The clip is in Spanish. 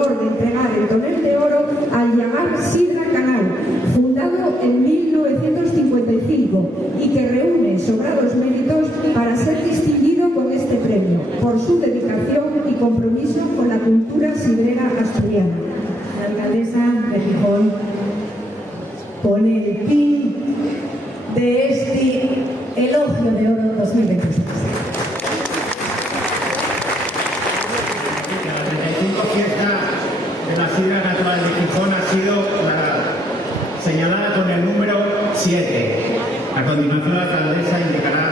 honor de entregar el tonel de oro al Llagar Sidra Canal, fundado en 1955 y que reúne sobrados méritos para ser distinguido con este premio por su dedicación y compromiso con la cultura sidrera asturiana. La alcaldesa de Gijón pone el pin de este elogio de oro 2026. La 35 fiesta de la sidra natural de Gijón ha sido señalada con el número 7. A continuación, la alcaldesa indicará